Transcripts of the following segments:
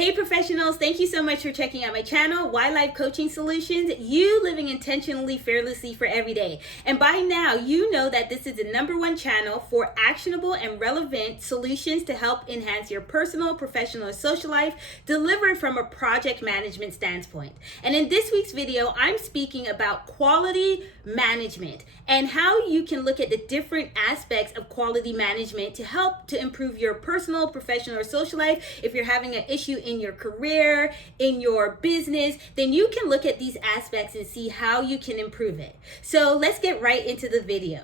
Hey professionals, thank you so much for checking out my channel, Life Coaching Solutions, you living intentionally, fearlessly for every day. And by now, you know that this is the #1 channel for actionable and relevant solutions to help enhance your personal, professional, and social life, delivered from a project management standpoint. And in this week's video, I'm speaking about quality management and how you can look at the different aspects of quality management to help to improve your personal, professional, or social life. If you're having an issue in your career, in your business, then you can look at these aspects and see how you can improve it. So let's get right into the video.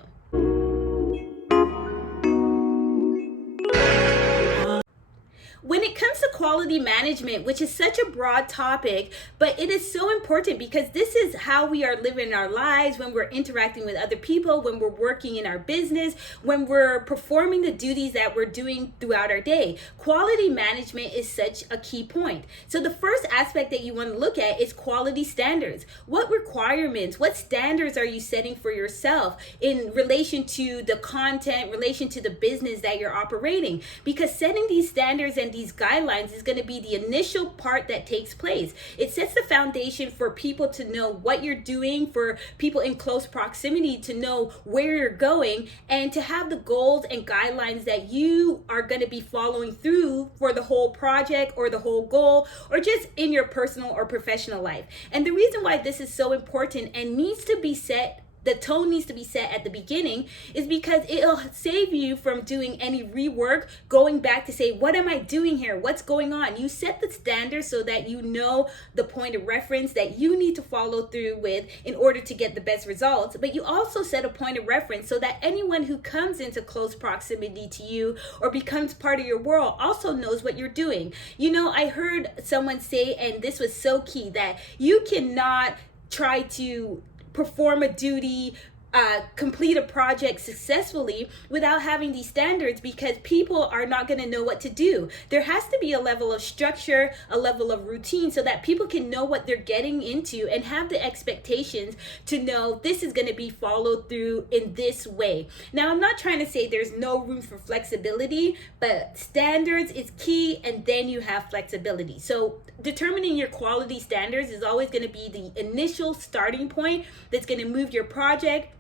When it comes to quality management, which is such a broad topic, but it is so important because this is how we are living our lives when we're interacting with other people, when we're working in our business, when we're performing the duties that we're doing throughout our day. Quality management is such a key point. So the first aspect that you want to look at is quality standards. What requirements, what standards are you setting for yourself in relation to the content, relation to the business that you're operating? Because setting these standards and these guidelines is going to be the initial part that takes place. It sets the foundation for people to know what you're doing, for people in close proximity to know where you're going, and to have the goals and guidelines that you are going to be following through for the whole project or the whole goal, or just in your personal or professional life. And the reason why this is so important and needs to be set, the tone needs to be set at the beginning, is because it'll save you from doing any rework, going back to say, what am I doing here? What's going on? You set the standard so that you know the point of reference that you need to follow through with in order to get the best results. But you also set a point of reference so that anyone who comes into close proximity to you or becomes part of your world also knows what you're doing. You know, I heard someone say, and this was so key, that you cannot try to perform a duty, complete a project successfully without having these standards, because people are not going to know what to do. There has to be a level of structure, a level of routine, so that people can know what they're getting into and have the expectations to know this is going to be followed through in this way. Now, I'm not trying to say there's no room for flexibility, but standards is key, and then you have flexibility. So determining your quality standards is always going to be the initial starting point that's going to move your project,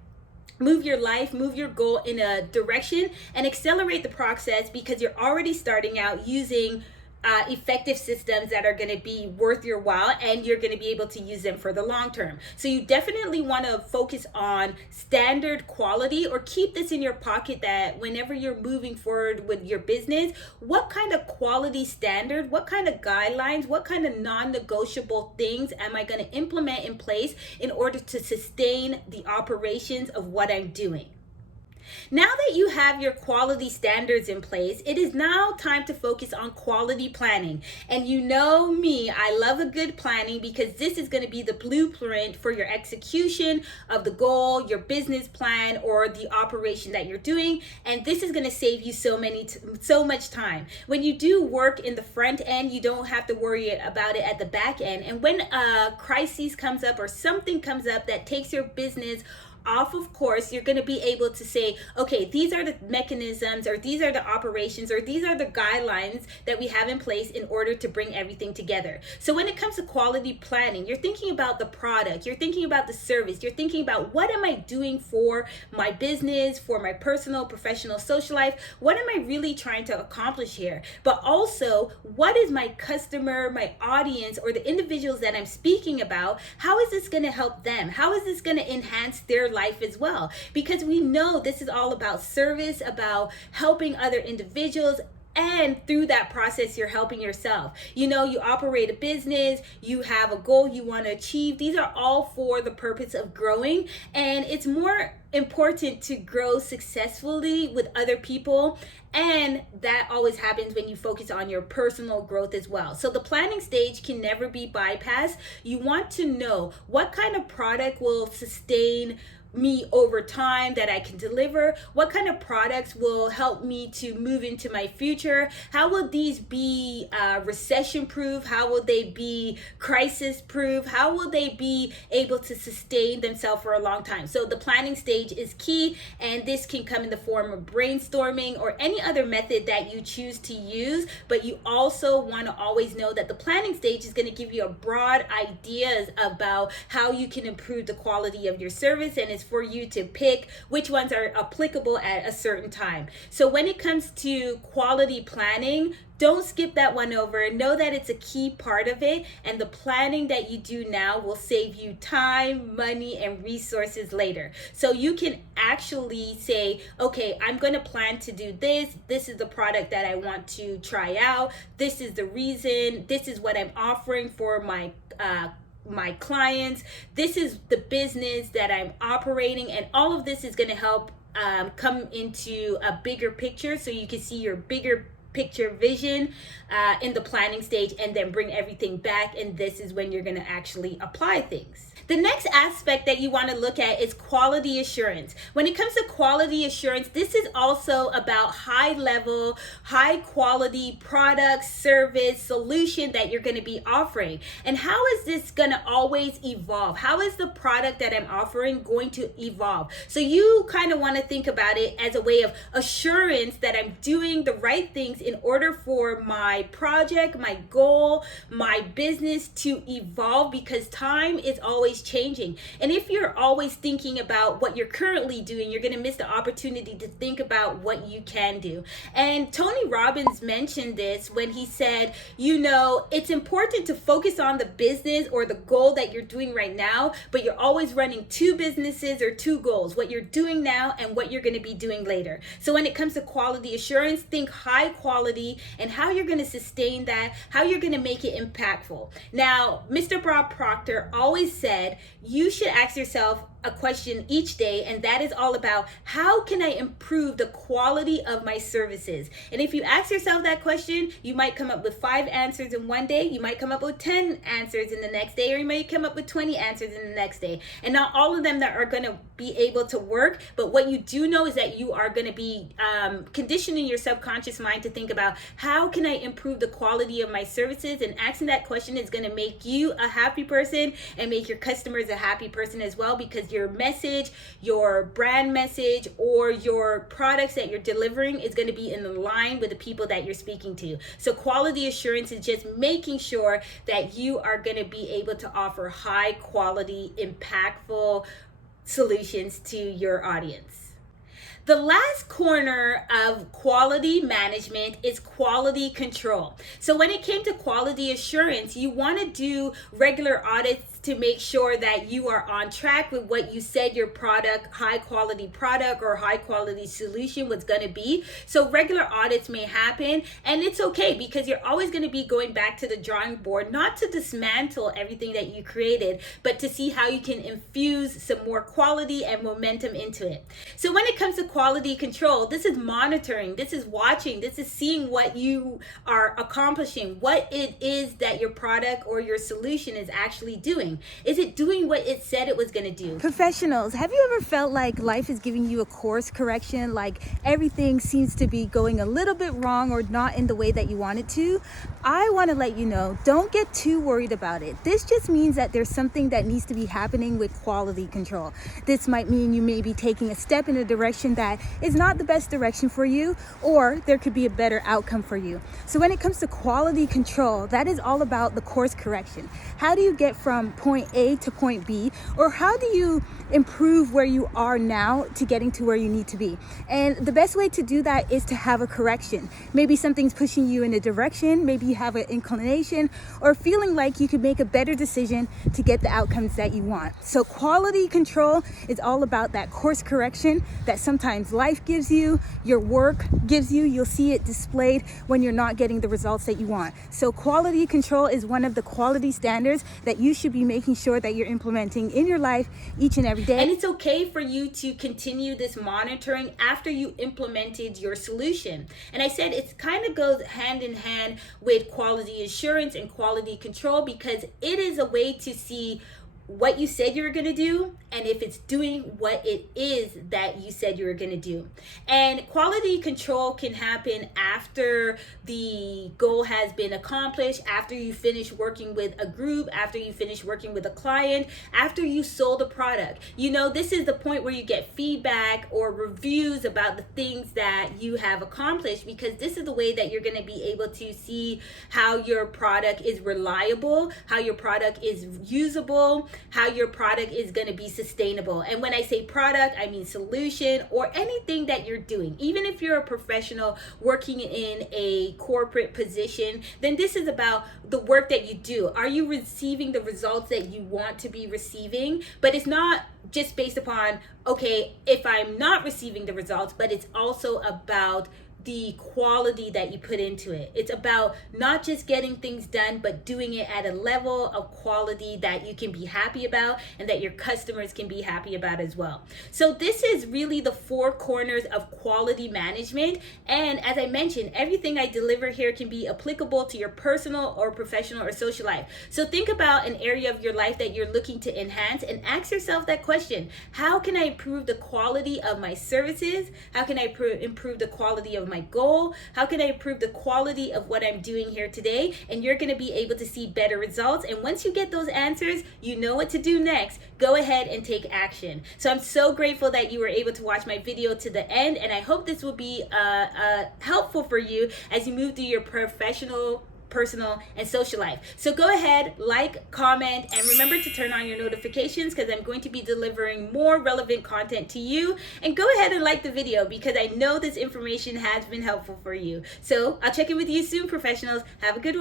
move your life, move your goal in a direction, and accelerate the process, because you're already starting out using effective systems that are going to be worth your while, and you're going to be able to use them for the long term. So you definitely want to focus on standard quality, or keep this in your pocket, that whenever you're moving forward with your business, what kind of quality standard, what kind of guidelines, what kind of non-negotiable things am I going to implement in place in order to sustain the operations of what I'm doing? Now that you have your quality standards in place, it is now time to focus on quality planning. And you know me, I love a good planning, because this is going to be the blueprint for your execution of the goal, your business plan, or the operation that you're doing. And this is going to save you so much time. When you do work in the front end, you don't have to worry about it at the back end. And when a crisis comes up or something comes up that takes your business off of course, you're going to be able to say, okay, these are the mechanisms, or these are the operations, or these are the guidelines that we have in place in order to bring everything together. So when it comes to quality planning, you're thinking about the product, you're thinking about the service, you're thinking about, what am I doing for my business, for my personal, professional, social life? What am I really trying to accomplish here? But also, what is my customer, my audience, or the individuals that I'm speaking about? How is this going to help them? How is this going to enhance their life as well? Because we know this is all about service, about helping other individuals, and through that process, you're helping yourself. You know, you operate a business, you have a goal you want to achieve. These are all for the purpose of growing, and it's more important to grow successfully with other people, and that always happens when you focus on your personal growth as well. So the planning stage can never be bypassed. You want to know what kind of product will sustain me over time that I can deliver? What kind of products will help me to move into my future? How will these be recession proof? How will they be crisis proof? How will they be able to sustain themselves for a long time? So the planning stage is key, and this can come in the form of brainstorming or any other method that you choose to use. But you also want to always know that the planning stage is going to give you a broad ideas about how you can improve the quality of your service, and it's for you to pick which ones are applicable at a certain time. So when it comes to quality planning, don't skip that one over. Know that it's a key part of it, and the planning that you do now will save you time, money, and resources later. So you can actually say, okay, I'm going to plan to do this. This is the product that I want to try out. This is the reason. This is what I'm offering for my clients. This is the business that I'm operating, and all of this is going to help come into a bigger picture, so you can see your bigger picture vision in the planning stage, and then bring everything back, and this is when you're going to actually apply things. The next aspect that you want to look at is quality assurance. When it comes to quality assurance, this is also about high level, high quality product, service, solution that you're going to be offering. And how is this going to always evolve? How is the product that I'm offering going to evolve? So you kind of want to think about it as a way of assurance that I'm doing the right things in order for my project, my goal, my business to evolve, because time is always changing. And if you're always thinking about what you're currently doing, you're going to miss the opportunity to think about what you can do. And Tony Robbins mentioned this when he said, it's important to focus on the business or the goal that you're doing right now, but you're always running two businesses or two goals, what you're doing now and what you're going to be doing later. So when it comes to quality assurance, think high quality and how you're going to sustain that, how you're going to make it impactful. Now, Mr. Bob Proctor always said, you should ask yourself a question each day, and that is all about how can I improve the quality of my services? And if you ask yourself that question, you might come up with 5 answers in one day, you might come up with 10 answers in the next day, or you might come up with 20 answers in the next day. And not all of them that are going to be able to work, but what you do know is that you are going to be conditioning your subconscious mind to think about how can I improve the quality of my services, and asking that question is going to make you a happy person and make your customers a happy person as well, because your message, your brand message, or your products that you're delivering is going to be in line with the people that you're speaking to. So quality assurance is just making sure that you are going to be able to offer high quality, impactful solutions to your audience. The last corner of quality management is quality control. So when it came to quality assurance, you want to do regular audits to make sure that you are on track with what you said your product, high quality product or high quality solution was going to be. So regular audits may happen, and it's okay, because you're always going to be going back to the drawing board, not to dismantle everything that you created, but to see how you can infuse some more quality and momentum into it. So when it comes to quality control, this is monitoring, this is watching, this is seeing what you are accomplishing, what it is that your product or your solution is actually doing. Is it doing what it said it was going to do? Professionals, have you ever felt like life is giving you a course correction, like everything seems to be going a little bit wrong or not in the way that you want it to? I want to let you know, don't get too worried about it. This just means that there's something that needs to be happening with quality control. This might mean you may be taking a step in a direction that is not the best direction for you, or there could be a better outcome for you. So when it comes to quality control, that is all about the course correction. How do you get from point A to point B, or how do you improve where you are now to getting to where you need to be? And the best way to do that is to have a correction. Maybe something's pushing you in a direction, maybe you have an inclination or feeling like you could make a better decision to get the outcomes that you want. So quality control is all about that course correction that sometimes life gives you, your work gives you. You'll see it displayed when you're not getting the results that you want. So quality control is one of the quality standards that you should be making sure that you're implementing in your life each and every day. And it's okay for you to continue this monitoring after you implemented your solution. And I said it kind of goes hand in hand with quality assurance and quality control, because it is a way to see what you said you were going to do, and if it's doing what it is that you said you were going to do. And quality control can happen after the goal has been accomplished, after you finish working with a group, after you finish working with a client, after you sold a product. You know, this is the point where you get feedback or reviews about the things that you have accomplished, because this is the way that you're going to be able to see how your product is reliable, how your product is usable, how your product is going to be sustainable. And when I say product, I mean solution or anything that you're doing. Even if you're a professional working in a corporate position, then this is about the work that you do. Are you receiving the results that you want to be receiving? But it's not just based upon, okay, if I'm not receiving the results, but it's also about the quality that you put into it. It's about not just getting things done, but doing it at a level of quality that you can be happy about and that your customers can be happy about as well. So this is really the four corners of quality management. And as I mentioned, everything I deliver here can be applicable to your personal or professional or social life. So think about an area of your life that you're looking to enhance and ask yourself that question. How can I improve the quality of my services? How can I improve the quality of my goal? How can I improve the quality of what I'm doing here today? And you're going to be able to see better results. And once you get those answers, you know what to do next. Go ahead and take action. So I'm so grateful that you were able to watch my video to the end, and I hope this will be helpful for you as you move through your professional, personal, and social life. So go ahead, like, comment, and remember to turn on your notifications, because I'm going to be delivering more relevant content to you. And go ahead and like the video, because I know this information has been helpful for you. So I'll check in with you soon, professionals. Have a good one.